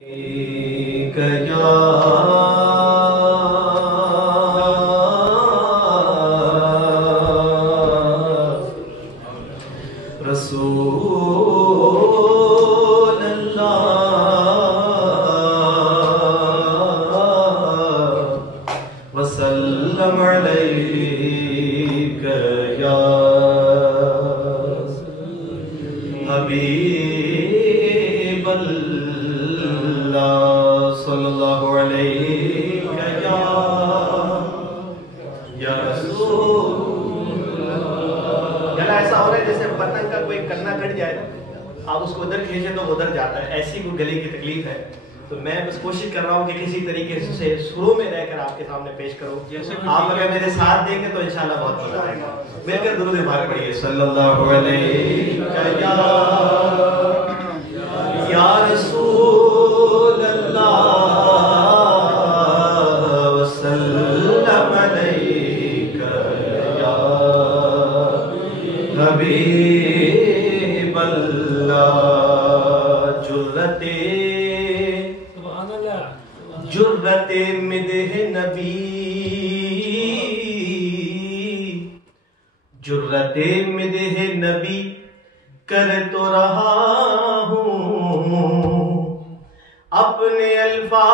رسول اللہ وسلم علیک یا حبیب اللہ صلی اللہ علیہ یا رسول اللہ۔ یعنی ایسا ہو رہا ہے جیسے پتنگ کا کوئی کننا کٹ جائے نا، آپ اس کو ادھر کھینچیں تو ادھر جاتا ہے، ایسی کوئی گلے کی تکلیف ہے۔ تو میں بس کوشش کر رہا ہوں کہ کسی طریقے سے شروع میں رہ کر آپ کے سامنے پیش کروں۔ آپ اگر میرے ساتھ دیں گے تو انشاءاللہ بہت مزہ آئے گا۔ مل کر درود پاک پڑھیے صلی اللہ علیہ یا رسول اللہ وسلم علیک یا حبیب اللہ۔ جرت مدح نبی، جرت مدح نبی کر تو رہا ہوں، اپنے الفاظ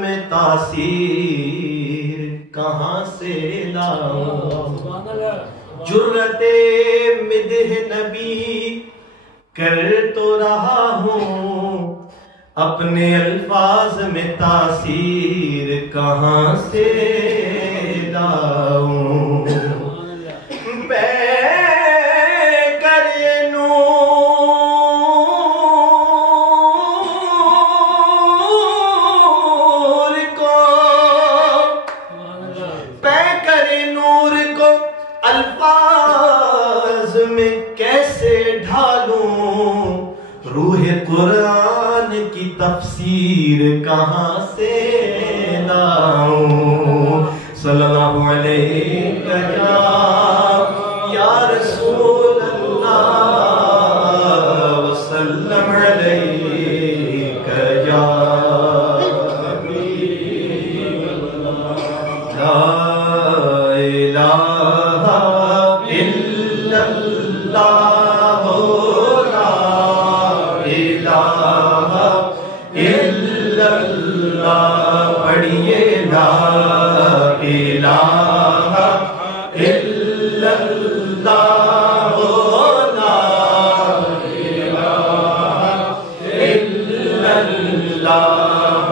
میں تاثیر کہاں سے لاؤں۔ جرت مدح نبی کر تو رہا ہوں، اپنے الفاظ میں تاثیر کہاں سے لاؤں۔ بے کر نور کو، بے کر نور کو الفاظ میں کیسے ڈھالوں، روح قرآن کی تفسیر کہاں سے لاؤں۔ صلی اللہ علیہ یا رسول اللہ وسلم علیک یا حبیب اللہ۔ لا الہ الا اللہ، لا الہ الا اللہ، پڑھیے لا الہ الا اللہ، لا الہ الا اللہ،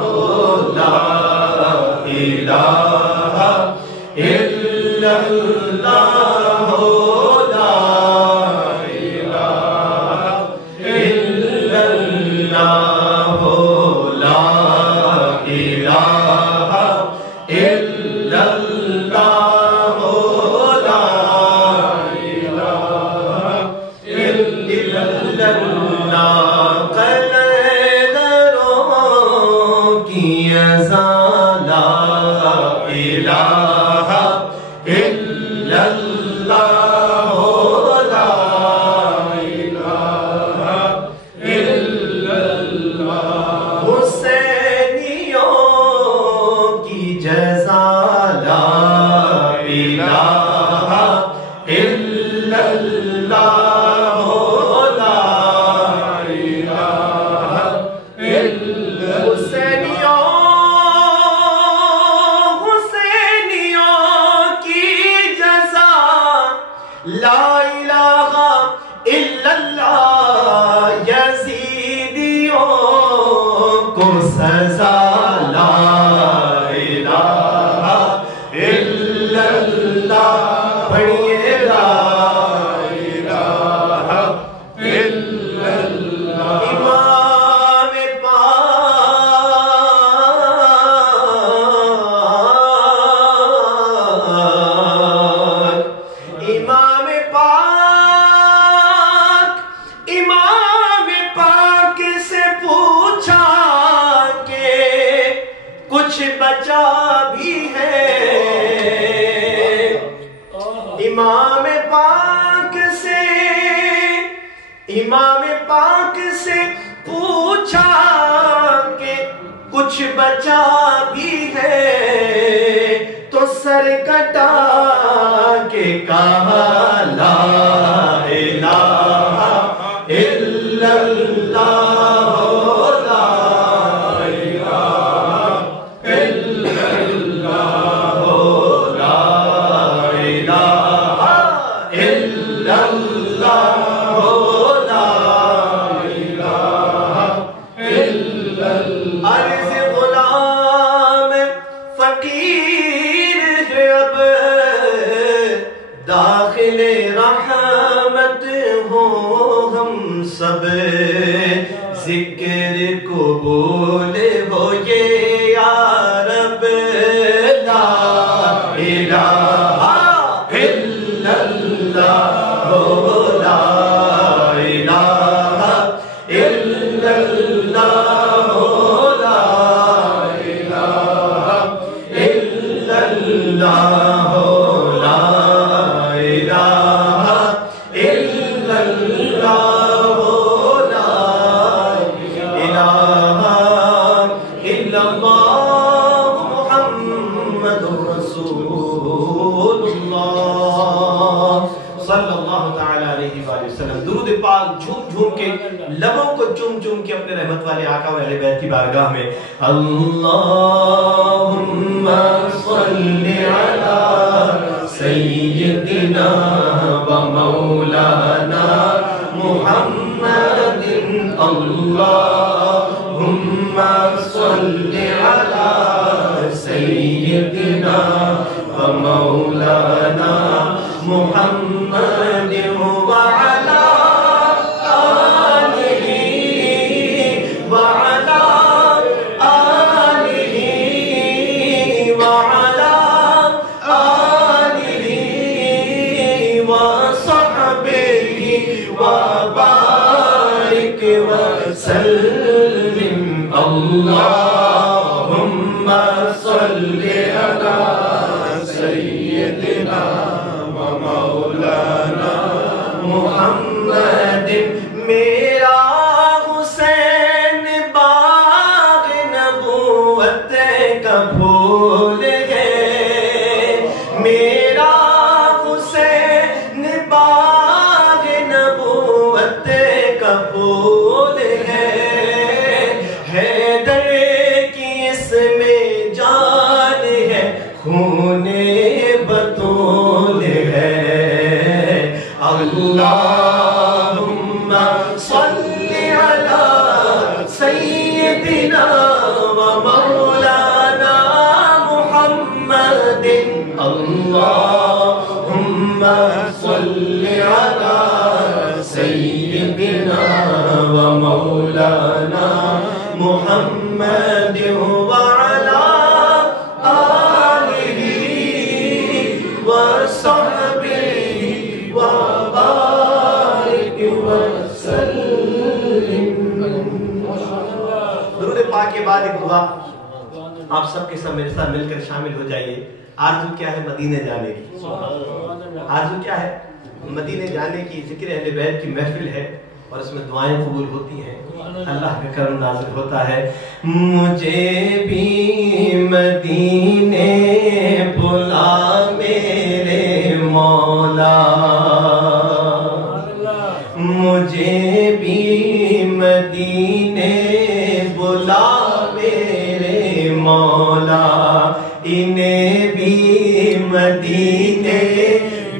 لا الہ الا اللہ، لا الہ الا اللہ، لا الہ الا اللہ، لا الہ الا اللہ۔ قلندروں کی اذان لا الہ الا اللہ، لا الہ الا اللہ۔ حسینیوں کی جزا لا الہ الا اللہ، لا الہ الا حسینیوں، حسینیوں کی جزا لا الہ الا اللہ، یزیدیوں کو سزا لا الہ الا اللہ، پڑھیے لا الہ الا اللہ۔ امام پاک، امام پاک، امام پاک سے پوچھا کہ کچھ بچا بھی ہے، امام پاک سے امام پاک سے پوچھا کہ کچھ بچا بھی ہے تو سر کٹا کے کہا لا الہ الا اللہ لا الہ الا اللہ لا الہ الا اللہ لا الہ الا اللہ عرض غلام فقیر ہے اب داخل رحمت ہو ہم سب ذکر قبول ہو یہ یا رب لا الہ الا اللہ لا الہ الا اللہ لا الہ الا اللہ لا الہ الا اللہ لا الہ الا اللہ محمد رسول اللہ صلی اللہ تعالی علیہ وآلہ وسلم. درود پاک جھوم جھوم کے لبوں کو چوم چوم کے اپنے رحمت والے آقا و اہل بیت کی بارگاہ میں اللہم صلی علی سیدنا و مولانا محمد اللہم صلی علی سیدنا و مولانا محمد وعلا آلہ وعلا آلہ وعلا آلہ وصحبہ وبارک وسلم اللہم صلی علی سیدنا مولانا محمد. میرا حسین باغ نبوت کا پھول ہے میرا حسین باغ نبوت کا پھول ہے حیدر کی اس میں جان ہے خون بطول ہے اللہم صلی علی سیدنا و مولانا محمد اللہم صلی علی سیدنا و مولانا محمد وعلا آلہ وصحبہ وبارک وسلم. درود پاک کے بعد ایک دعا آپ سب کے سب میرے ساتھ مل کر شامل ہو جائیے. آرزو کیا ہے؟ مدینے جانے کی. آرزو کیا ہے؟ مدینے جانے کی. ذکر اہل بیت کی محفل ہے اور اس میں دعائیں قبول ہوتی ہیں, اللہ کا کرم نازل ہوتا ہے. مجھے بھی مدینے بلا میرے مولا, مجھے بھی مدینے بلا میرے مولا, انہیں بھی مدینے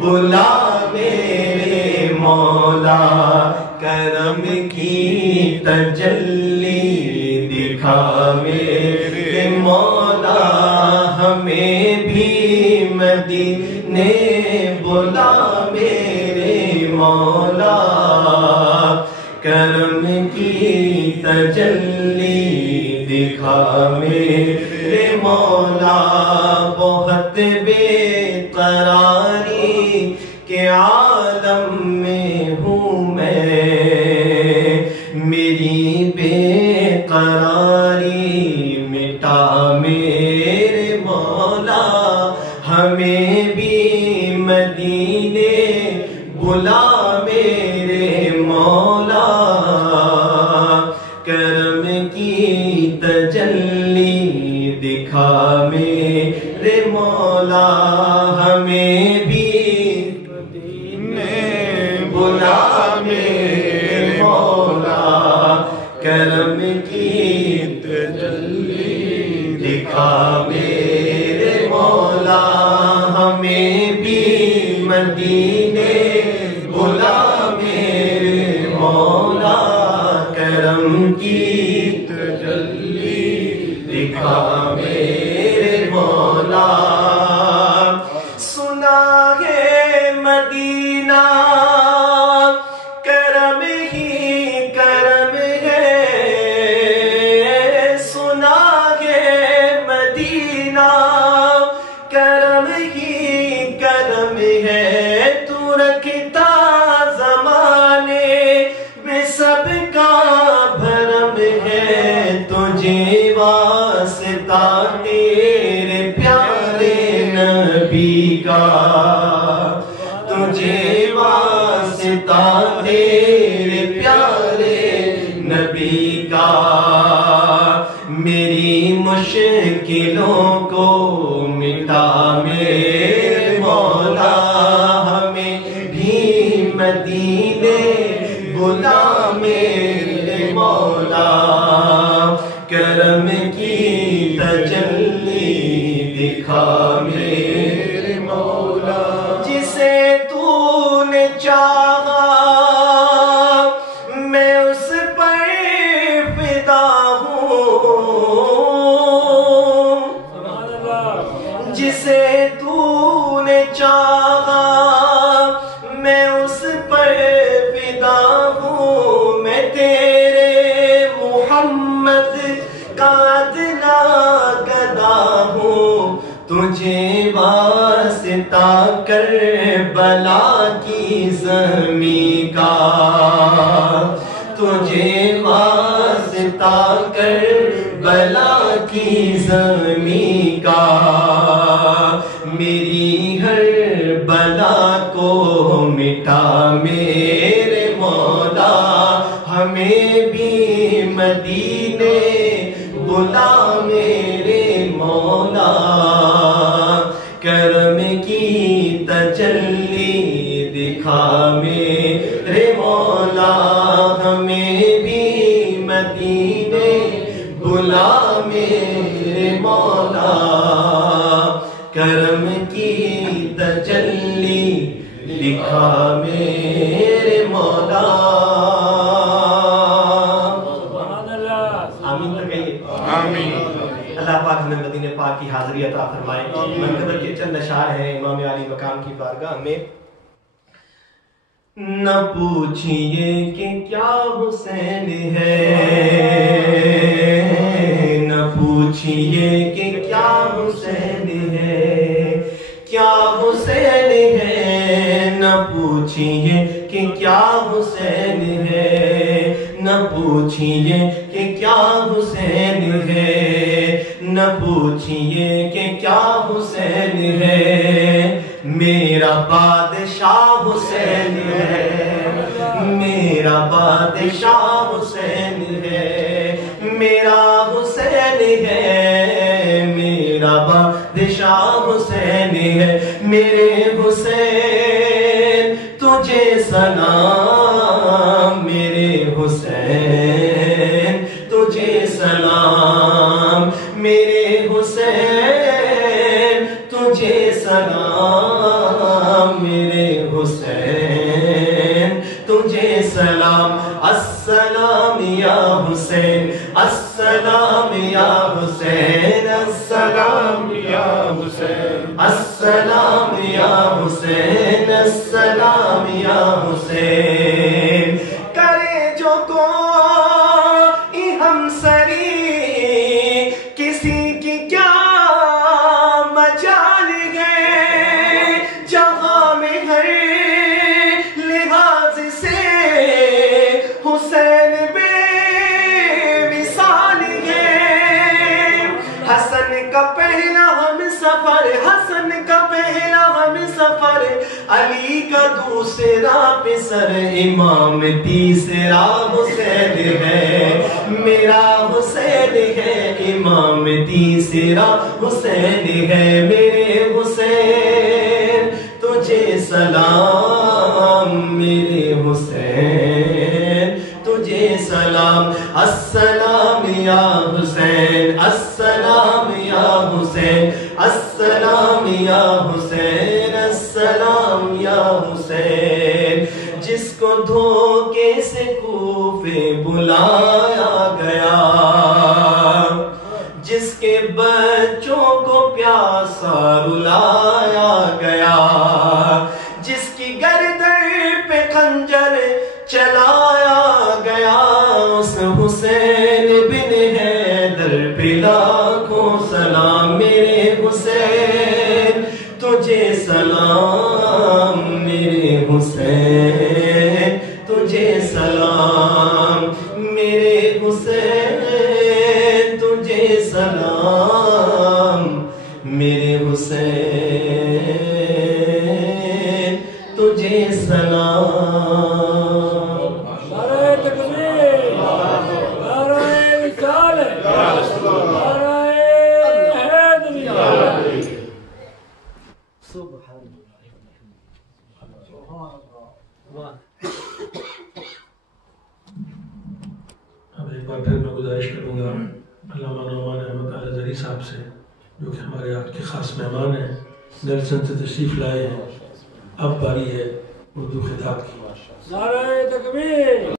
بلا میرے مولا, کرم کی تجلی دکھا میرے مولا, ہمیں بھی مدینے بلا میرے مولا, کرم کی تجلی دکھا میرے مولا. بہت بے قراری کے عالم میں ہوں میں, میری بے قراری مٹا میرے مولا, ہمیں بھی مدینے بلا میرے مولا. مولا ہمیں بھی مدینے بلا میرے مولا کرم کی تجلی دکھا میرے مولا ہمیں بھی مدینے بلا میرے مولا کرم کی تجلی دکھا میرے مولا سنا ہے مدینہ کرم ہی کرم ہے سنا ہے مدینہ کرم ہی کرم ہے تو رکھتا زمانے میں سب کا بھرم ہے تجھے واسطہ تیرے پیارے نبی کا تجھے واسطہ تیرے پیارے نبی کا میری مشکلوں کو مٹا میرے مولا ہمیں بھی مدینے بلا میرے مولا کرم کی تجلی دکھا میرے مولا جسے تو نے چاہا میں اس پر فدا ہوں جسے تو نے چاہا میں اس پر فدا ہوں میں تیرے محمد کا ادنا گدا ہوں تجھے واسطہ کربلا کی زمین کا تجھے واسطہ کربلا کی زمین کا میری ہر بلا کو مٹا میرے مولا ہمیں بھی مدینے بلا میرے مولا کرم کی تجلی دکھا میرے مولا ہمیں بھی مدینے بلا میرے مولا کرم کی تجلی دکھا میرے مولا آمین تو کہیے آمین اللہ پاک ہمیں مدینہ پاک کی حاضری عطا فرمائے منقبت کے چند اشعار ہیں امام علی مقام کی بارگاہ میں نہ پوچھئے کہ کیا حسین ہے نہ پوچھئے کہ کیا حسین ہے کیا حسین ہے نہ پوچھئے کہ کیا حسین ہے نہ پوچھئے کہ کیا حسین ہے نہ پوچھئے کہ کیا حسین ہے میرا بادشاہ حسین ہے میرا بادشاہ حسین ہے میرا حسین ہے میرا بادشاہ حسین ہے میرے حسین تجھے سلام میرے حسین تجھے سلام میرے حسین تجھے سلام میرے حسین تجھے سلام السلام یا حسین السلام یا حسین السلام یا حسین السلام یا حسین السلام یا حسین کرے جو کوئی ہم سری کسی کی کیا مجال ہے جہاں میں ہر لحاظ سے حسین بے مثال ہے حسن کا پہلا ہم سفر حسن کا پہلا ہم سفر علی کا دوسرا پسر امام تیسرا حسین ہے میرا حسین ہے امام تیسرا حسین ہے میرے حسین سلام میرے حسین، تجھے سلام، السلام یا حسین، السلام یا حسین، السلام یا حسین، السلام یا حسین۔ جس کو دھوکے سے کوفے بلایا گیا، جس کے بچوں کو پیاسا رلایا گیا، جس کی گردن پہ خنجر چلایا گیا، اس حسین بن حیدر پہ لاکھوں سلام میرے حسین، تجھے سلام میرے حسین، تجھے سلام میرے حسین، تجھے سلام میرے حسین، تجھے سلام۔ نعرہ تکبیر، نعرہ رسالت، نعرہ حیدری۔ سبحان اللہ۔ اب ایک بار پھر میں گزارش کروں گا علامہ نعمان احمد الازہری صاحب سے، جو کہ ہمارے آج کے خاص مہمان ہیں، نیلسن سے تشریف لائے ہیں۔ اب باری ہے اردو خطاب کی۔ نعرہ تکبیر۔